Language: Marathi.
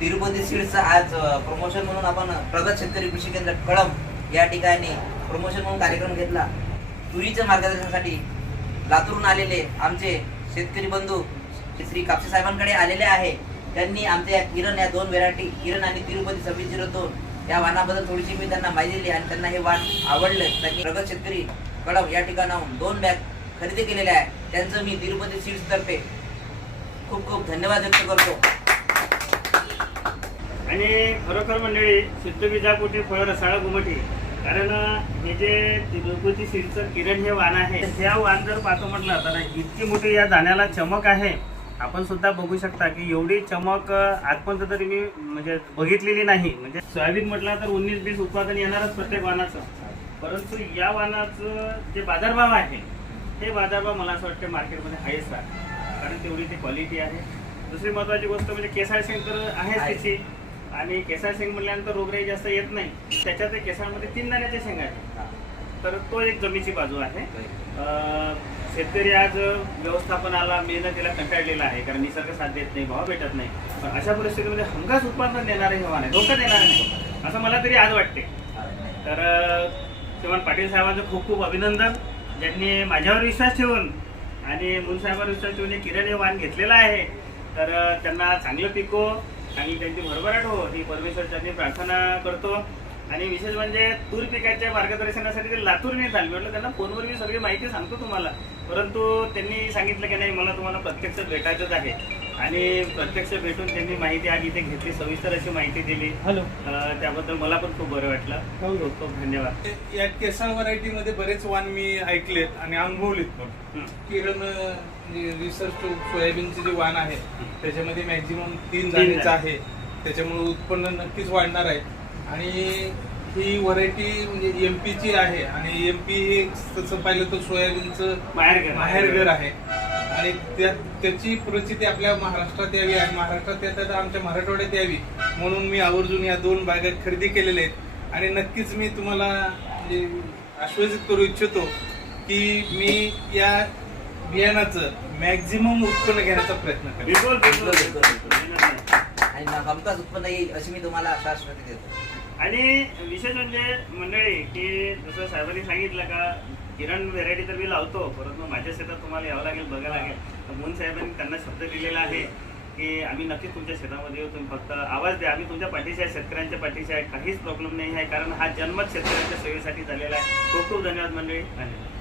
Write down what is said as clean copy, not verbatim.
तिरुपती सीड्सचं आज प्रमोशन म्हणून आपण प्रगत शेतकरी कृषी केंद्र कळंब या ठिकाणी प्रमोशन म्हणून कार्यक्रम घेतला। तुरीच्या मार्गदर्शनासाठी लातूरून आलेले आमचे शेतकरी बंधू श्री कापसे साहेबांकडे आलेले आहे। त्यांनी आमच्या किरण या दोन व्हेरायटी किरण आणि तिरुपती 2602 या वाणाबद्दल थोडीशी मी त्यांना माहिती दिली आणि त्यांना हे वाण आवडलं। त्यांनी प्रगत शेतकरी कळंब या ठिकाणाहून 2 बॅग खरेदी केलेल्या आहे। त्यांचं मी तिरुपती सीड्स तर्फे खूप खूप धन्यवाद व्यक्त करतो। आणि खरोखर मंडळी शुद्ध बीजापोटी फळ रसाळ घुमटी, कारण हे जे तिरुपती सीड्सचं किरण हे वाण आहे, ह्या वाण जर पाहतो म्हटलं तर इतकी मोठी या दाण्याला चमक आहे। आपण सुद्धा बघू शकता की एवढी चमक आजपर्यंत तरी मी म्हणजे बघितलेली नाही। म्हणजे सोयाबीन म्हटलं तर 19-20 उत्पादन येणारच प्रत्येक वाणाचं, परंतु या वाणाचं जे बाजारभाव आहे हे बाजारभाव मला असं वाटतं मार्केटमध्ये हायस्ट आहे, कारण तेवढी ती क्वालिटी आहे। दुसरी महत्त्वाची गोष्ट म्हणजे केसाळ शेंग तर आहेच त्याची, आणि केसाळ शेंग म्हटल्यानंतर रोगराई जास्त येत नाही। त्याच्यात केसाळमध्ये 3 दाण्याचे शेंग आहेत, तर तो एक जमीची बाजू आहे। शेतकरी आज व्यवस्थापनाला मेहनतीला कंटाळलेला आहे, कारण निसर्ग साथ देत नाही, भाव भेटत नाही। पण अशा परिस्थितीमध्ये हमखास उत्पादन देणारे हे वाण आहे, धोका देणार नाही असं मला तरी आज वाटते। तर श्रीमान पाटील साहेबांचं खूप खूप अभिनंदन, ज्यांनी माझ्यावर विश्वास ठेवून आणि मुलसाहेबांवर विश्वास ठेवून हे किरण हे वाण घेतलेलं आहे। तर त्यांना चांगलं पिको, चांगली त्यांची भरभराट हो ही परमेश्वरच्यांनी प्रार्थना करतो। आणि विशेष म्हणजे तूर पिकाच्या मार्गदर्शनासाठी ते लातूरने झाले, म्हटलं त्यांना फोनवर मी सगळी माहिती सांगतो तुम्हाला, परंतु त्यांनी सांगितलं की नाही मला तुम्हाला प्रत्यक्ष भेटायचंच आहे। आणि प्रत्यक्ष भेटून त्यांनी माहिती आज इथे घेतली, सविस्तर अशी माहिती दिली। त्याबद्दल मला पण खूप बरं वाटलं, खूप खूप धन्यवाद। या केसाळ व्हरायटीमध्ये बरेच वाण मी ऐकलेत आणि अनुभवलेत पण। किरण रिसर्च सोयाबीनचे जे वाण आहे त्याच्यामध्ये मॅक्झिमम 3 दाण्याचं आहे, त्याच्यामुळे उत्पन्न नक्कीच वाढणार आहे। आणि ही व्हरायटी म्हणजे एमपीची आहे, आणि एमपी हे तसं पाहिलं तर सोयाबीनचं माहेरघर आहे, आणि त्याची प्रचिती आपल्या महाराष्ट्रात यावी आणि महाराष्ट्रात येतात आमच्या मराठवाड्यात यावी म्हणून मी आवर्जून या 2 बॅगा खरेदी केलेल्या आहेत। आणि नक्कीच मी तुम्हाला म्हणजे आश्वासित करू इच्छितो की मी या बियाणाचं मॅक्झिमम उत्पन्न घेण्याचा प्रयत्न करेन आणि हमखास उत्पन्न येईल अशी मी तुम्हाला आश्वासन देतो। आणि विशेष म्हणजे मंडळी की जसं साहेबांनी सांगितलं का किरण व्हेरायटी तर मी लावतो, परंतु माझ्या शेतात तुम्हाला यावं लागेल, बघायला लागेल। तर मुन साहेबांनी त्यांना शब्द दिलेला आहे की आम्ही नक्कीच तुमच्या शेतामध्ये येऊ, तुम्ही फक्त आवाज द्या, आम्ही तुमच्या पाठीशी आहे, शेतकऱ्यांच्या पाठीशी आहे, काहीच प्रॉब्लेम नाही आहे, कारण हा जन्मच शेतकऱ्यांच्या सेवेसाठी झालेला आहे। खूप खूप धन्यवाद मंडळी, धन्यवाद।